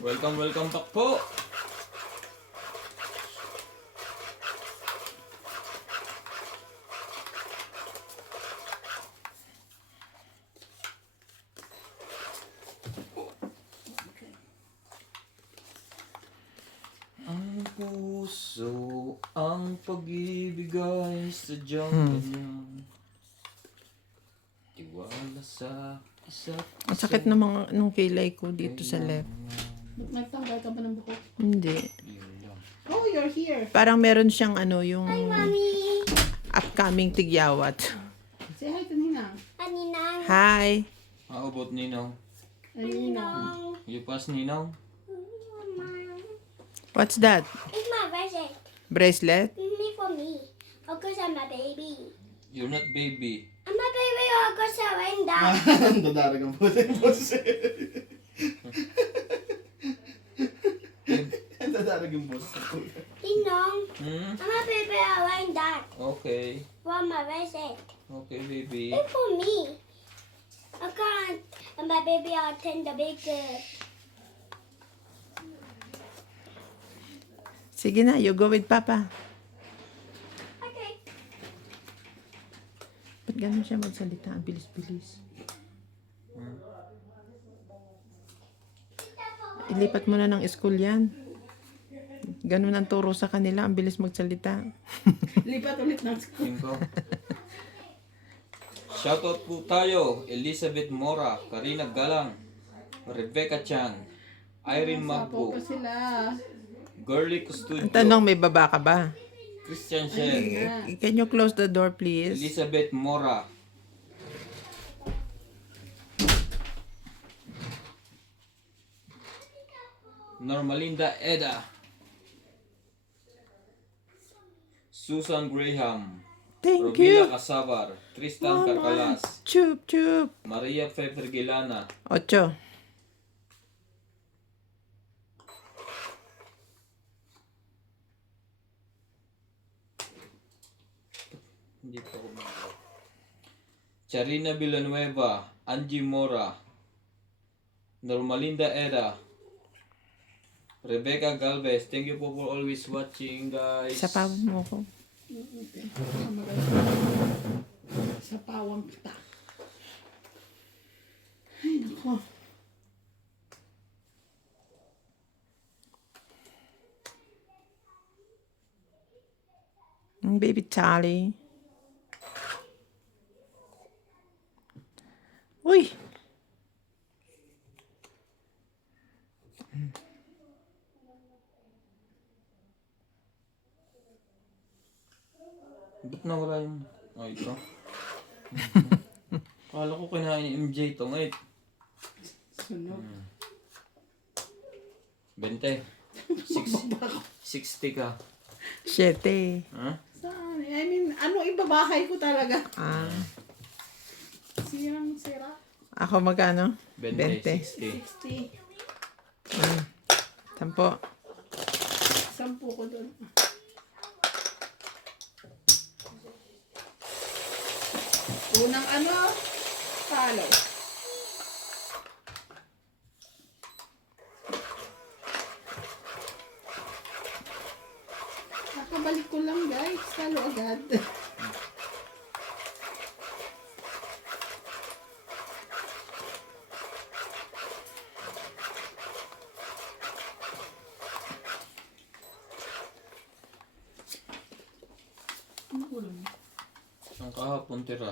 Welcome back po. Ang puso ang pag-ibigay sadyang ganyan. Tiwala sa isa't Ang sakit ng mga nung kilay ko dito sa left. Nagtanggal ka ba ng buhok? Hindi. Yun lang. Oh, you're here. Parang meron siyang yung Mommy. upcoming tigyawat. Say hi to Ninang. Aninang. Hi. How about Ninaw? Ninang. You pass Ninaw? What's that? It's my present. Bracelet? Me for me. Because I'm a baby. You're not baby. I'm a baby because I went down. Dadaragang po sa boss. Dadaragang boss. Ninong. Hmm? I'm a baby I went down. Okay. For my present. Okay, baby. It's for me. I can't. I'm a baby I'll attend the baker. Sige na, you go with Papa. Okay. Ba't ganun siya magsalita? Ang bilis-bilis. Ilipat mo na ng school yan. Ganun ang turo sa kanila. Ang bilis magsalita. Lipat ulit ng school. Cinco. Shoutout po tayo. Elizabeth Mora, Karina Galang, Rebecca Chan, Irene Sapo Magbo, pa sila. Girly Custodio, Ang tanong, may baba ka ba? Christian Shen, Can you close the door, please? Elizabeth Mora, Normalinda Eda, Susan Graham, Thank Romila you. Casabar, Tristan Carcalas, Chup, chup. Maria Fefergilana, 8. hindi pa ako mag- Charina Villanueva, Angie Mora, Normalinda Eda, Rebecca Galvez. Thank you po for always watching, guys. Sa pawon mo ko. Sa pawang kita. Ay, nako. Baby Charlie. Uy! Ba't nawala yung... Oh, ito. Kala ko kinain ni MJ ito. Ngayon, Sunog. 20. 60 ka. 7. Ha? Saan? I mean, ano ibabahay ko talaga? Ah. Sirang sira. Ako magkano? 20. 60. 10. 10. 10 ko doon. Unang talo. Kakabalik ko lang guys. Talo agad. Ano ulam? Ang kahapon tira.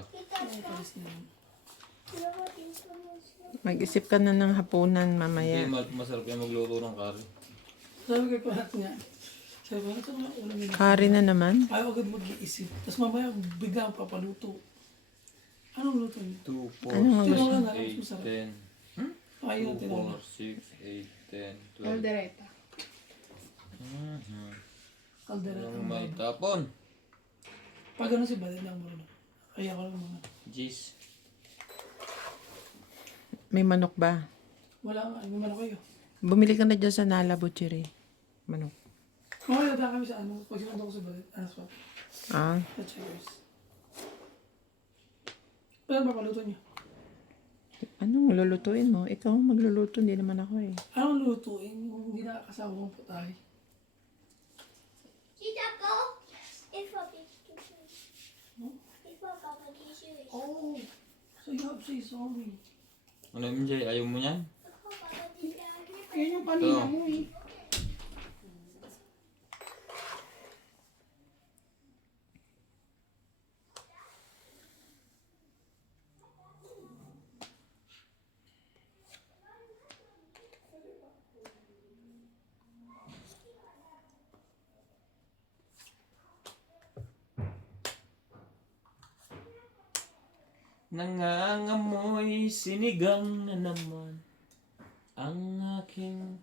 Mag-isip ka na ng hapunan Hindi, mamaya. masarap yung magluto ng curry. Sabi ko pa nga, sabi ko, ito na ulam yun. Kari na naman. Ayaw agad mag-iisip. Tapos mamaya bigla akong papaluto. Anong luto niyo? 2, 4, Anong 6, gusto? 8, 10. Ayaw 2, natin ako. 4, 6, 8, 10, 12. Caldereta. Kaldera. Yung may tapon. Pag ano si Balay lang marunong. Kaya ko lang mga. Jeez. May manok ba? Wala nga. Ano man ako kayo. Bumili ka na dyan sa Nala Butchery. Manok. Mamaya dada kami sa ano. Pag sinundo ko sa Balay. Ano sa Ah. checkers. Pero papaluto niyo. Anong lulutuin mo? Ikaw ang magluluto, hindi naman ako eh. Anong lutuin? Yung hindi nakakasama mong putay. Tita, go. It's for big shoes. It's for Papa shoes. Oh, so you have to say sorry. Ano, MJ? Ayaw mo yan? It's for Papa shoes. Yan yung kanina Ito. mo eh. Nangangamoy sinigang na naman ang aking...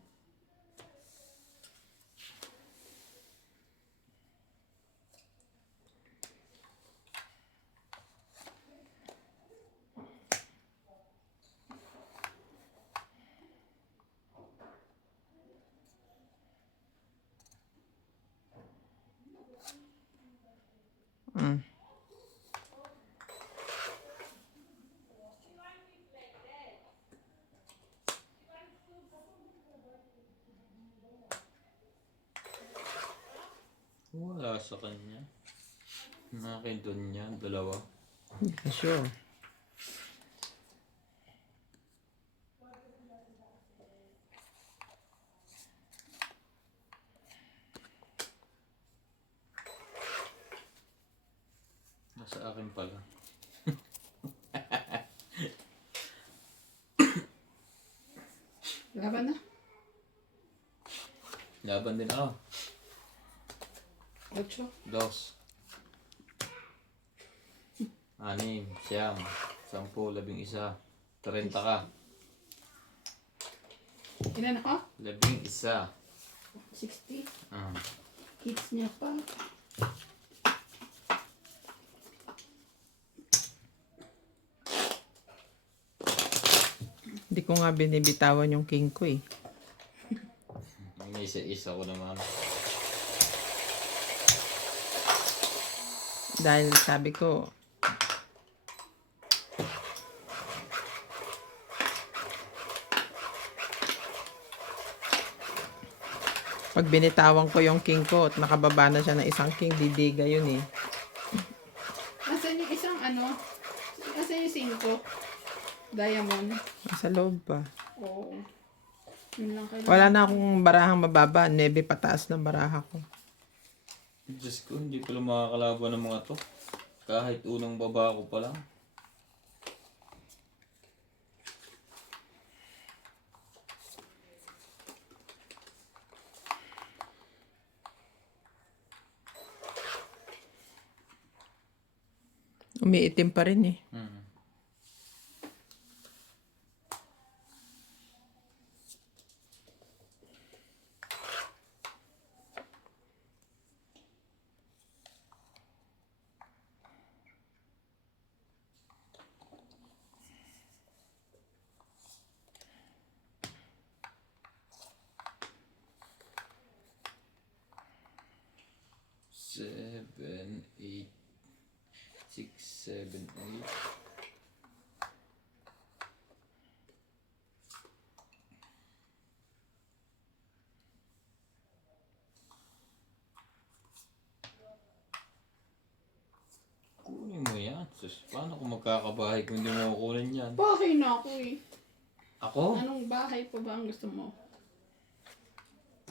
Mm. Wala sa kanya. Akin doon niya, dalawa. Hindi ka sure. Nasa akin pala. Laban na. Laban din ako. 8. 2, 6, 9, 10, 11, 30 ka. Ilan ako? 11. 60. Ah. Kids niya pa. Hindi ko nga binibitawan yung king ko eh. May isa-isa ko naman. Dahil sabi ko, pag binitawan ko yung king ko at nakababa na siya ng isang king, didiga yun eh. Nasaan yung isang ano? Nasaan yung 5? Diamond. Nasa loob pa. Oo. Yun lang kailangan. Wala na akong barahang mababa. 9 pataas ng baraha ko. Diyos ko, hindi ko lang makakalaban ng mga to. Kahit unang baba ko pa lang. Umiitim pa rin eh. Hmm. Seven, 8, 6, 7, 8. Kunin mo yan. Sus, paano kung magkakabahay kung hindi mo kukunin yan? Bahay na ako eh. Ako? Anong bahay pa ba ang gusto mo?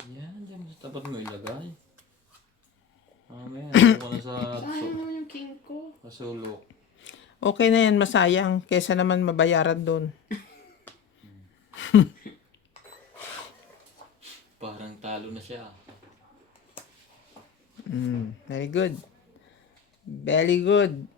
Yan, dyan sa tapat mo ilagay. Mamaya, ano ko na sa, Sayang naman yung king ko. sa sulok. Okay na yan, masayang. Kesa naman mabayaran doon. Parang talo na siya. Very good. Very good.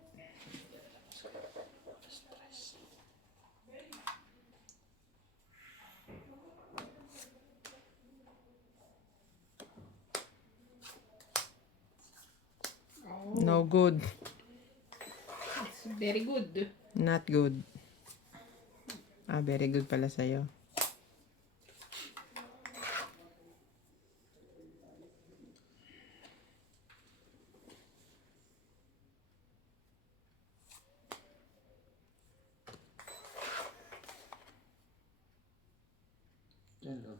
No good. It's very good. Not good. Ah, very good pala sa'yo. Talog.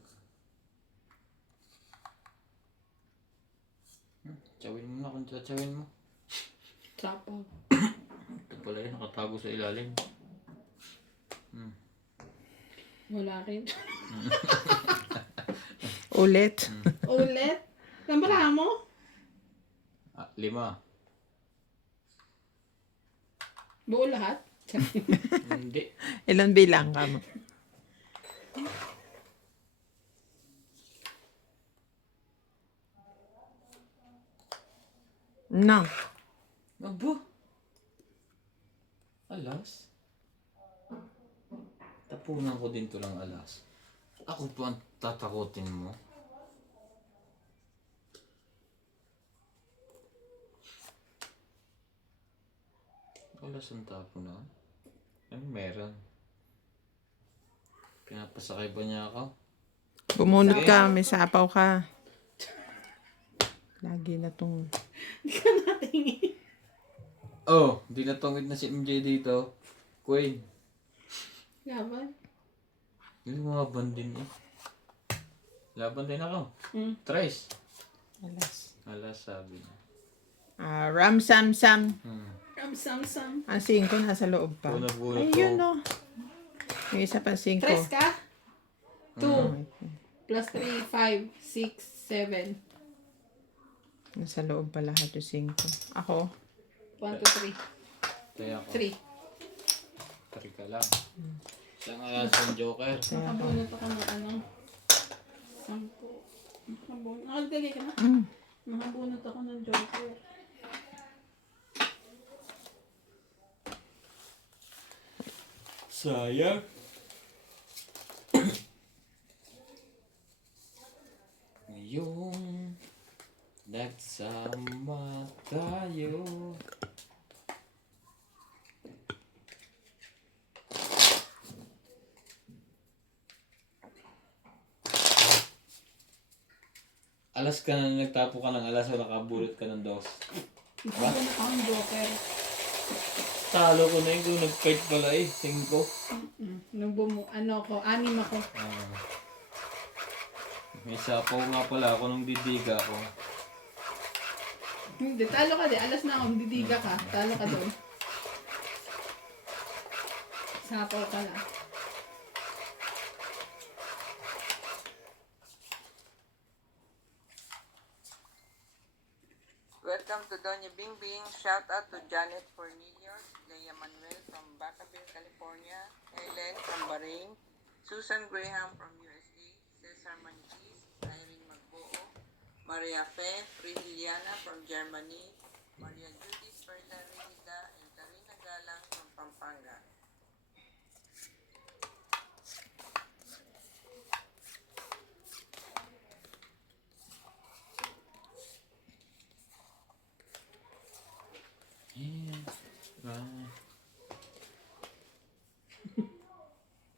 Tsawin mo na kung tsawin mo. Sapag. Ito pala yun, nakatago sa ilalim. Wala rin. Ulit. Ulit? Nambara mo? 5. Buo lahat? Hindi. Ilan bilang ka mo? No. Abo. Alas. Tapunan ko din to lang alas. Ako pa ang tatakotin mo. Alas ang tapo na. Ano meron? Pinapasakay ba niya ako? Bumunot ka, may sapaw ka. Lagi na tong... Hindi ka natingin. Oh, dinatongit na si MJ dito. Queen. Laban? Yung mga bandin eh. Laban din ako. Tres. Alas. Alas sabi niya. Ram sam sam. Sam. Ang 5 nasa loob pa. Bunot-bunot Ayun ko. no. Yung isa pa 5. 3 ka? 2 plus 3, 5, 6, 7. Nasa loob pa lahat yung 5. Ako. 1, 2, 3. Kaya ako. 3. 3 ka lang. Siya nga yan sa Joker. Nakabunot ako ng ano. 10. Nakabunot. Nakalagay ka na? Nakabunot ako ng Joker. Sayang. Ngayong nagsama tayo. Alas ka na nagtapo ka ng alas o nakabulot ka ng dos. Nakabunot ako ng Joker. Talo ko na yun kung nag-fight pala eh. 5. Nung ano ako, 6 ako. May sapaw nga pala ako nung didiga ko. Hindi, talo ka din. Alas na ako, didiga ka. Talo ka doon. Sapaw ka na. Welcome to Doña Bing Bing. Shout out to Janet Cornelius, Leia Manuel from Vacaville, California, Helen from Bahrain, Susan Graham from USA, Cesar Maniquis, Irene Magboo, Maria Fe, Frihiliana from Germany, Maria Judith Perla Rida, and Karina Galang from Pampanga.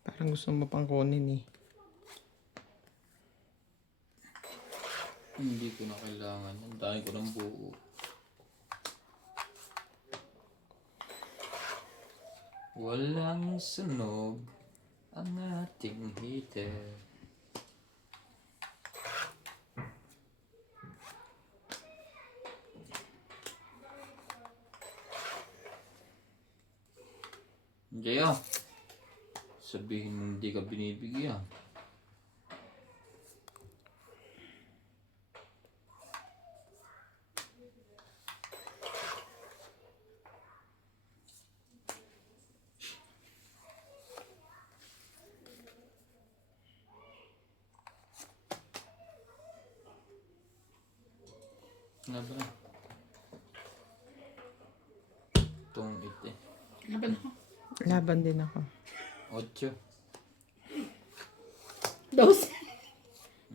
Parang gusto mo pang kunin eh. Hindi ko na kailangan. Ang dami ko ng buo. Walang sunog ang ating heater. Jaya, sabihin mo hindi ka binibigyan. Ano ba? Itong ite. Laban ako. Laban din ako. 8. 12.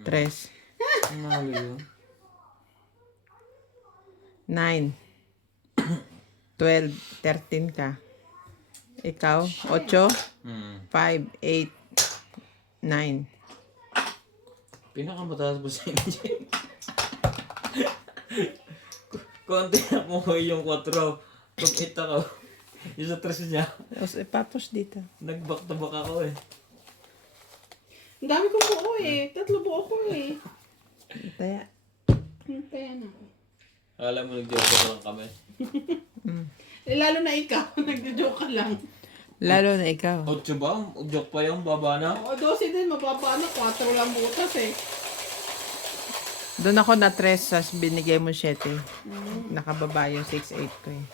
3. Ang mahal yun. 9. 12. 13 ka. Ikaw? 8. 5. 8. 9. Pinakamataas mo sa MJ. Konti na mo yung 4. Kung 8 ako. Yung sa 3 niya. Tapos ipapos dito. Nag-back to back ako eh. Ang dami kong buo eh. 3 buo ko eh. Taya. Hintayan ako. Alam mo, nag-joke lang kami. Eh, lalo na ikaw, nagjo-joke ka lang. Lalo na ikaw. 8 ba? Joke pa yung baba na. O, 12 din, mababa na. 4 lang butas eh. Doon ako na 3 sa binigay mo 7. Nakababa yung 6'8 ko eh.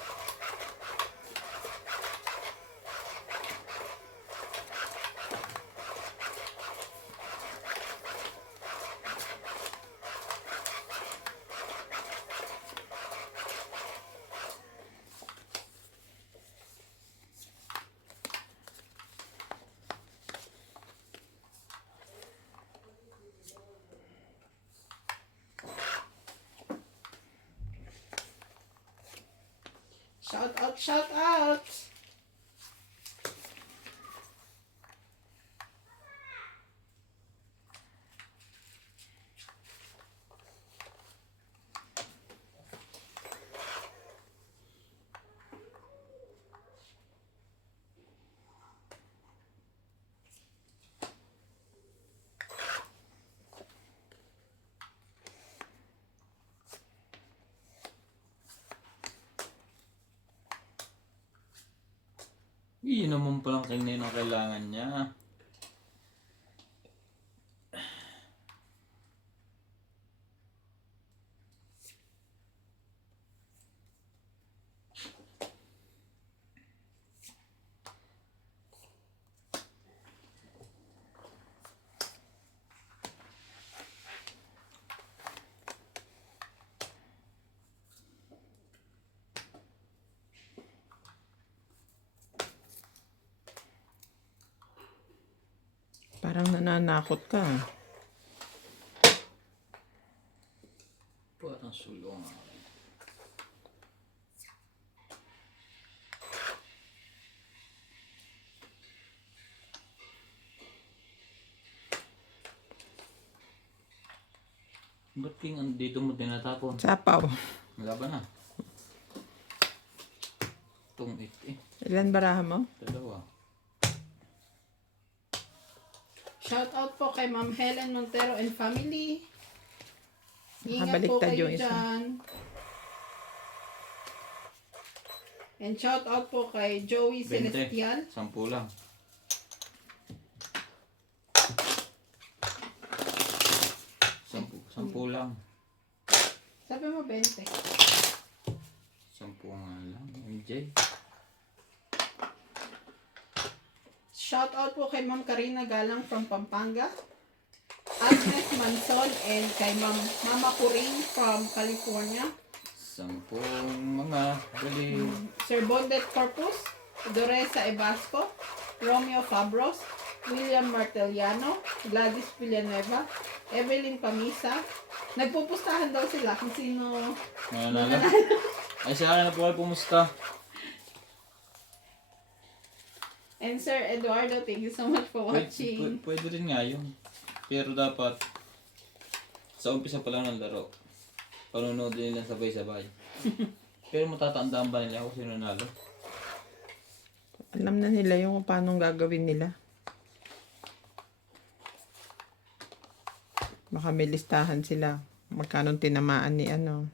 Shout out, shout out! Yun naman palang kinin ang kailangan niya. Parang nananakot ka. Parang sulong. Ba't king andito mo tinatapon? Sapaw. Wala ba na? Itong eh. Ilan baraha mo? 2. Shout out po kay Ma'am Helen Montero and family. Ingat po Nakabaliktad kayo yung isa. dyan. And shout out po kay Joey 20. Celestial. 10 lang. Sampu lang. Sabi mo 20. 10 nga lang. MJ. Shout out po kay Ma'am Karina Galang from Pampanga. Agnes Manson and kay Mama Puring from California. 10 mga gali. Sir Bondet Corpus, Doresa Ebasco, Romeo Fabros, William Martellano, Gladys Villanueva, Evelyn Pamisa. Nagpupustahan daw sila kung sino. Nanalo. Ay sa akin na po ay pumusta. And Sir Eduardo, thank you so much for watching. Pwede rin nga yun. Pero dapat sa umpisa pa lang ng laro. Panunood din nila sabay-sabay. Pero matatandaan ba nila kung sino nanalo? Alam na nila yung paano gagawin nila. Baka may listahan sila. Magkano tinamaan ni ano.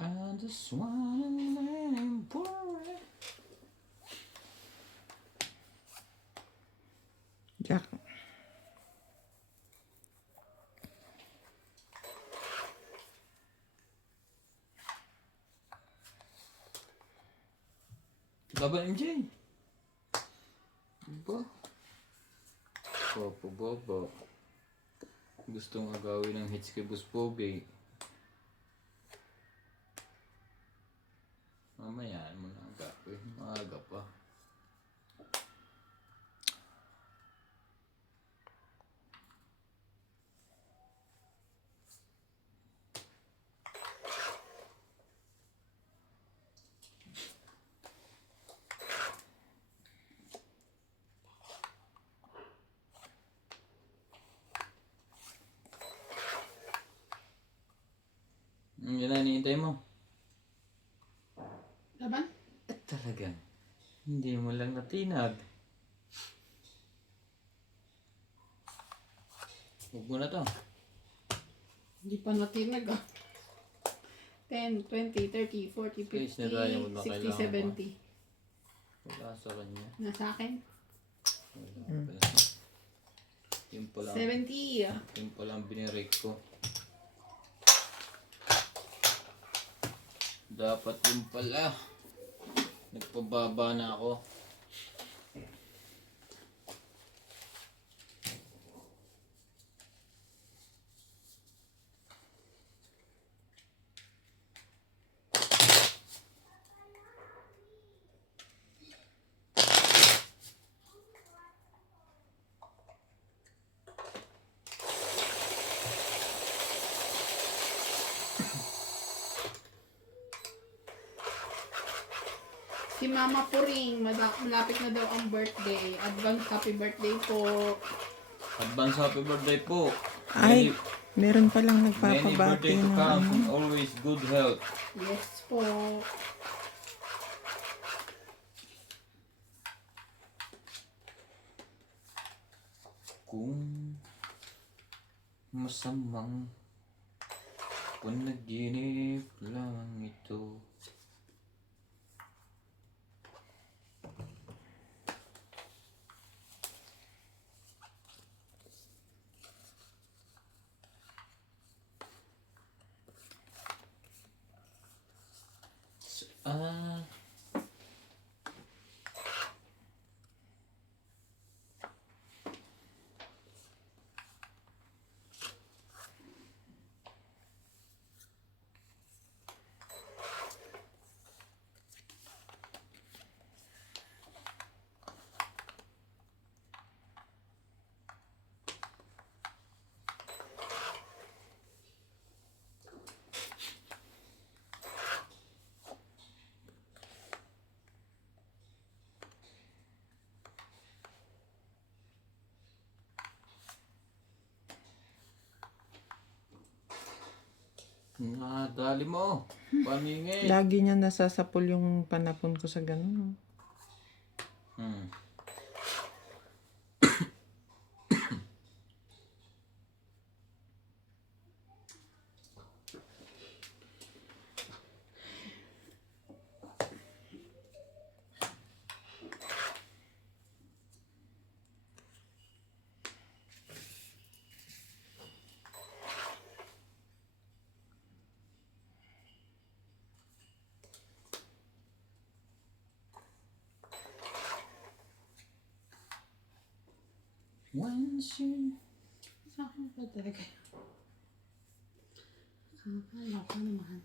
I just wanna let him pour it. Jack. Laban MJ. Diba? Papa Baba. Gustong agawin ng hits kay Boss Pogi. Mamaya mo na. Yun na hinihintay mo. Laban? At talagang, hindi mo lang natinag. Huwag mo na to. Hindi pa natinag ah. 10, 20, 30, 40, Please, na tayo, 50, wala 60, kailangan 70. Wala sa kanya. Nasa akin? Wala. Yun pa lang. 70. Yun pa lang binirake ko. Dapat yun pala. Nagpababa na ako. Si Mama Puring, malapit na daw ang birthday. Advance happy birthday po. Advance happy birthday po. Ay, meron palang Many nagpapabati birthday to ng come ano. and always good health. Yes po. Kung masamang panaginip lang ito. Ah, nadali mo. Paningin. Lagi niya nasasapol yung panapon ko sa ganun. Hmm. Once you... Sa akin pa talaga. Akala ko naman.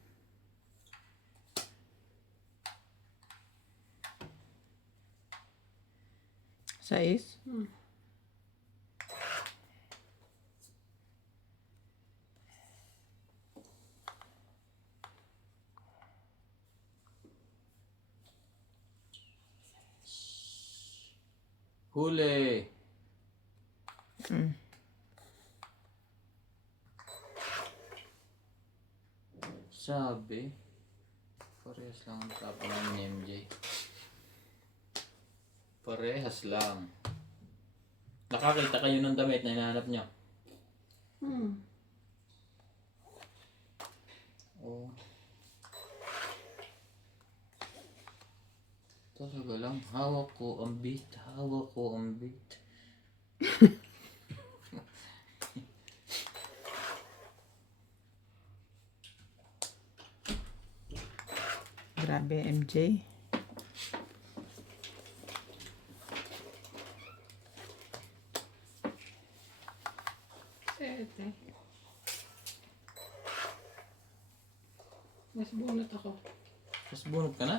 Sais? Huli. Mm. Sabi, parehas lang ang tapang ni MJ. Parehas lang. Nakakita kayo ng damit na hinahanap niyo? Oh. Talaga lang, hawak ko ang beat, hawak ko ang beat. Grabe, MJ. Sete. Mas bunot ako. Mas bunot ka na?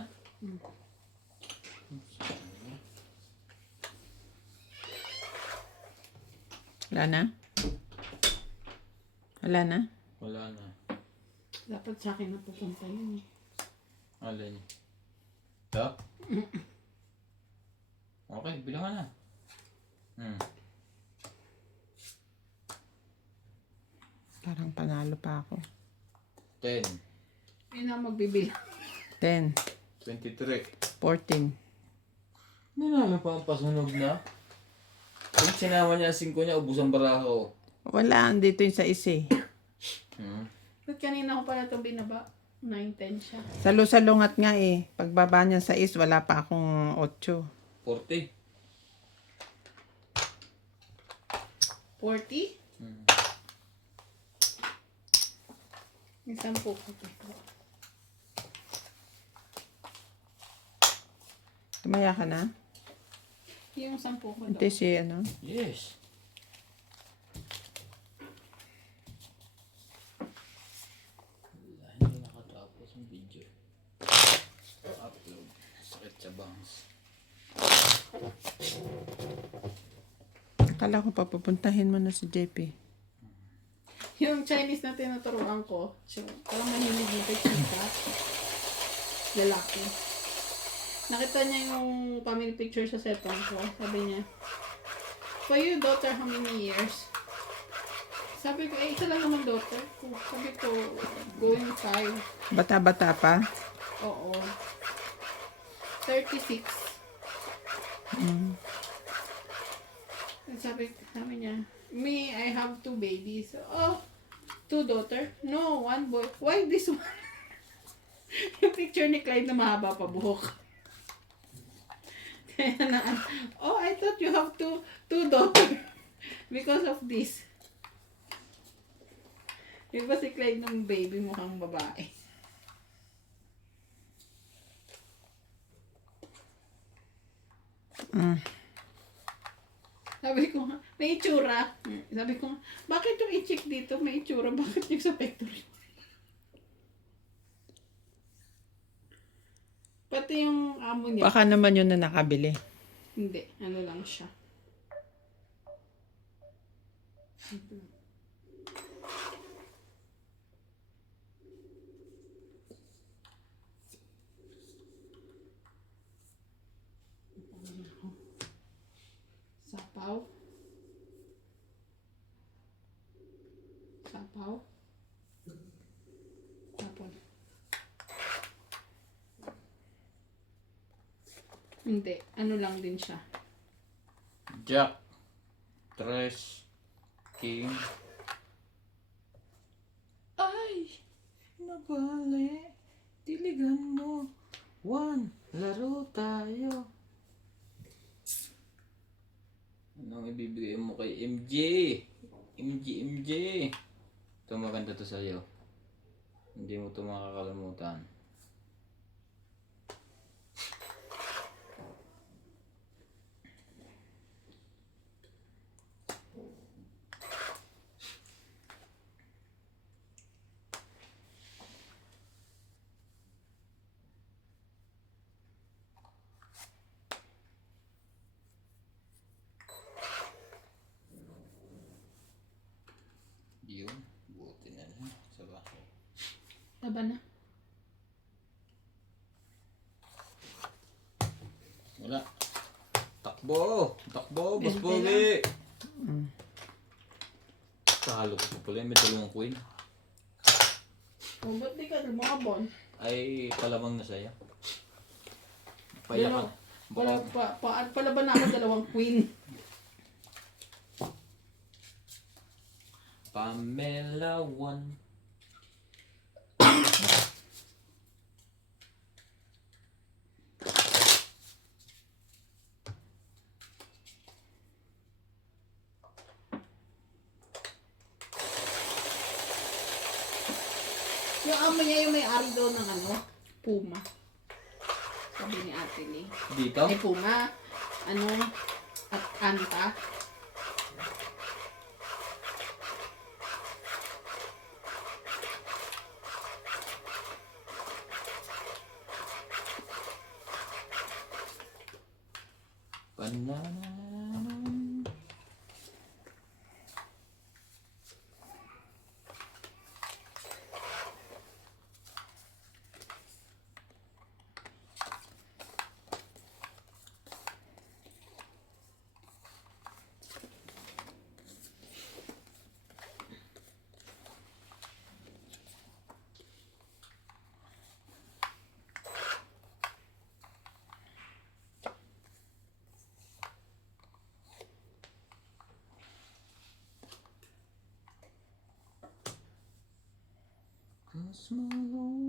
Wala na? Wala na? Wala na. Dapat sa akin napupunta yun. Alin? Ito? Okay, bilang ka na. Parang panalo pa ako. 10. Yun ang magbibilang. 10, 23. 14. Hindi namin pa ang pasunog na. Kung sinama niya ang 5 niya, ubusan baraho. Wala, andito yung sa isa eh. Ba't kanina ko pala ito binaba? 9-10 siya. Salo-salungat nga eh. Pagbaba niya sa is, wala pa akong 8. 40. 40? Isang po ko ito. Tumaya ka na? Yung 10 ko daw. Ito si ano? Yes. Wala, hindi nakatapos yung video. Upload. Sakit sa bangs. Akala ko papupuntahin mo na si JP. Yung Chinese na tinuturuan ko, siya, parang mahilig na kay Chika. Lalaki. Nakita niya yung family picture sa cellphone ko. Sabi niya, for your daughter, how many years? Sabi ko, isa lang naman daughter. Sabi ko, going 5. Bata-bata pa? Oo. 36. Sabi niya, me, I have 2 babies. Oh, 2 daughter? No, 1 boy. Why this one? Yung picture ni Clyde na mahaba pa buhok. Kaya na, oh, I thought you have 2 daughter. Because of this. Yung ba si Clyde ng baby mukhang babae? Sabi ko, may itsura. Sabi ko, bakit yung i-check dito may itsura? Bakit yung sa pectoral? Pati yung amo niya. Baka naman yun na nakabili. Hindi, ano lang siya. Sapaw. Sapaw. Sapaw. Hindi, ano lang din siya. Jack. Tres. King. Ay! Nabali. Diligan mo. 1. Laro tayo. Anong ibibigay mo kay MJ? MJ. Ito maganda to sa'yo. Hindi mo ito makakalimutan. Yun, buti na lang. Saba. Taba na. Wala. Takbo! Takbo! Boss Bente Pogi! Talo ko pa pala. May dalawang queen. O, ba't di ka lumabon? Ay, palamang na sa'yo. Paya ka. Pala ba na ako 2 queen? Pamela 1. Yung amo niya yung may-ari daw ng ano, Puma. Sabi ni Ate Lee. Dito? Ay, Puma. Ano? At Anta. Banana. Mas malong